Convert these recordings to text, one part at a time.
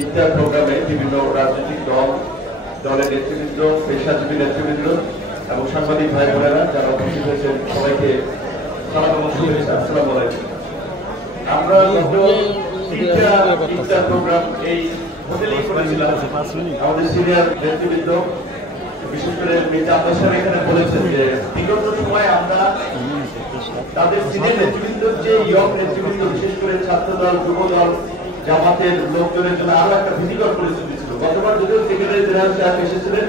ইফতার প্রোগ্রামে বিভিন্ন রাজনৈতিক দলের নেতৃবৃন্দ, পেশাজীবী নেতৃবৃন্দ এবং সাংবাদিক ভাই বোনেরা যারা উপস্থিত হয়েছেন সবাইকে সালাম এবং শুভেচ্ছা। আসসালামু আলাইকুম। আমরা ইফতার প্রোগ্রাম এই হোটেলেই করেছিলাম। আমাদের সিনিয়র নেতৃবৃন্দ বিশেষ করে মির্জা আব্বাস সাহেব এখানে বলেছেন যে বিগত সময়ে আমরা তাদের সিনিয়র নেতৃবৃন্দ যে ইয়ং নেতৃবৃন্দ বিশেষ করে ছাত্রদল, যুবদল, জামাতের লোকজনের জন্য আরো একটা ভীতিকর পরিস্থিতি ছিল। গতবার যদিও সেক্রেটারি জেনারেল সাহেব এসেছিলেন,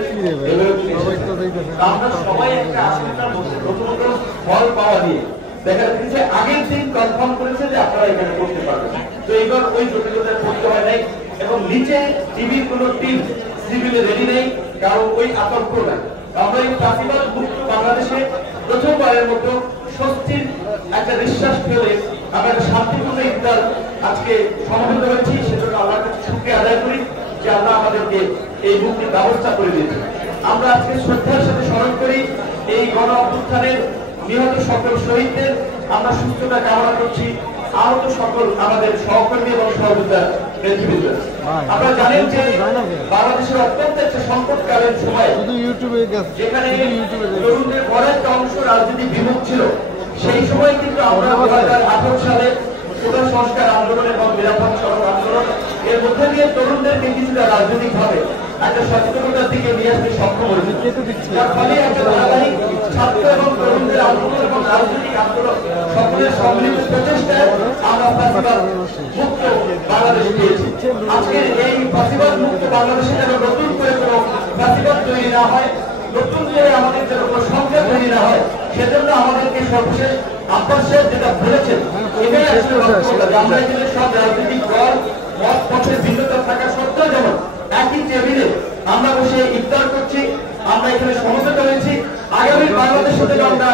আমরা সবাই একটা আশঙ্কার মধ্যে প্রথমত ফল পাওয়া নিয়ে দেখা যাচ্ছে আগের দিন কনফার্ম করেছে যে আপনারা এখানে করতে পারবেন। তো এইবার ওই জটিলতায় পড়তে হয় নাই এবং নিচে টিভির কোন টিম সিভিলে রেডি নেই, কারণ ওই আতঙ্ক নাই। আমরা এই ফাঁসিবাদ মুক্ত বাংলাদেশে প্রথমবারের মতো স্বস্তির একটা নিঃশ্বাস ফেলে আমরা একটা শান্তিপূর্ণ ইফতার আজকে সমবেত হয়েছি। সেজন্য আল্লাহর কাছে শুকরিয়া আদায় করি যে আল্লাহ আমাদেরকে এই মুক্তির ব্যবস্থা করে দিয়েছে। আমরা আজকে শ্রদ্ধার সাথে স্মরণ করি এই গণ অভ্যুত্থানের নিহত সকল শহীদদের, আমরা সুস্থতা কামনা করছি আহত সকল আমাদের সহকর্মী এবং সহযোদ্ধা নেতৃবৃন্দ। আপনারা জানেন যে বাংলাদেশের অত্যন্ত একটা সংকটকালীন সময় যেখানে তরুণদের বড় একটা অংশ রাজনীতি বিমুখ ছিল, সেই সময় কিন্তু আমরা 2018 সালে কোটা সংস্কার আন্দোলন এবং নিরাপদ সড়ক আন্দোলন এর মধ্যে দিয়ে তরুণদেরকে কিছুটা রাজনৈতিক ভাবে একটা সচেতনতার দিকে নিয়ে আসতে সক্ষম হয়েছে। যার ফলে একটা ধারাবাহিক ছাত্র এবং তরুণদের আন্দোলন এবং রাজনৈতিক আন্দোলন সকলের সম্মিলিত প্রচেষ্টায় আমরা ফাঁসিবাদ মুক্ত বাংলাদেশ পেয়েছি। আজকের এই ফাঁসিবাদ মুক্ত বাংলাদেশে যেন নতুন করে কোনো ফাঁসিবাদ তৈরি না হয়, নতুন করে আমাদের যেন কোনো সংখ্যা তৈরি না হয়, সেজন্য আমাদেরকে সর্বশেষ আব্বাস সাহেব যেটা বলেছেন এটাই আসলে বাস্তবতা। আমরা এখানে সব রাজনৈতিক দল মত পথের ভিন্নতা থাকা সত্ত্বেও যেমন একই টেবিলে আমরা বসে ইফতার করছি, আমরা এখানে সমবেত হয়েছি। আগামী বাংলাদেশে যেন আমরা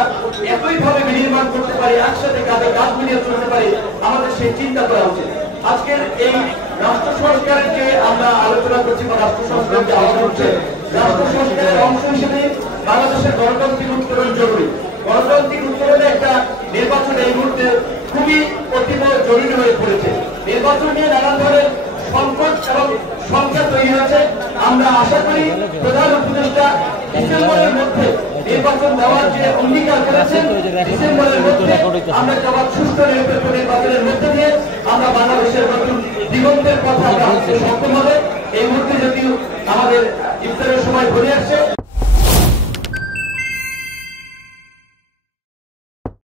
একইভাবে বিনির্মাণ করতে পারি, একসাথে কাঁধে কাঁধ মিলিয়ে চলতে পারি, আমাদের সেই চিন্তা করা উচিত। আজকের এই রাষ্ট্র সংস্কারের যে আমরা আলোচনা করছি বা রাষ্ট্র সংস্কারের যে আলোচনা হচ্ছে, রাষ্ট্র সংস্কারের অংশ হিসেবে বাংলাদেশের গণতান্ত্রিক উত্তরণ জরুরি। গণতান্ত্রিক উত্তরণে একটা নির্বাচন এই মুহূর্তে খুবই অতীব জরুরি হয়ে পড়েছে। নির্বাচন নিয়ে নানান ধরনের সংকট এবং সংখ্যা তৈরি হয়েছে। আমরা আশা করি প্রধান উপদেষ্টা ডিসেম্বরের মধ্যে নির্বাচন দেওয়ার যে অঙ্গীকার করেছেন, ডিসেম্বরের মধ্যে আমরা একটা সুষ্ঠ নিরপেক্ষ নির্বাচনের মধ্যে দিয়ে আমরা বাংলাদেশের নতুন দিগন্তের কথা আমরা সক্ষম হবে। এই মুহূর্তে যদিও আমাদের ইফতারের সময় ঘুরে আসছে।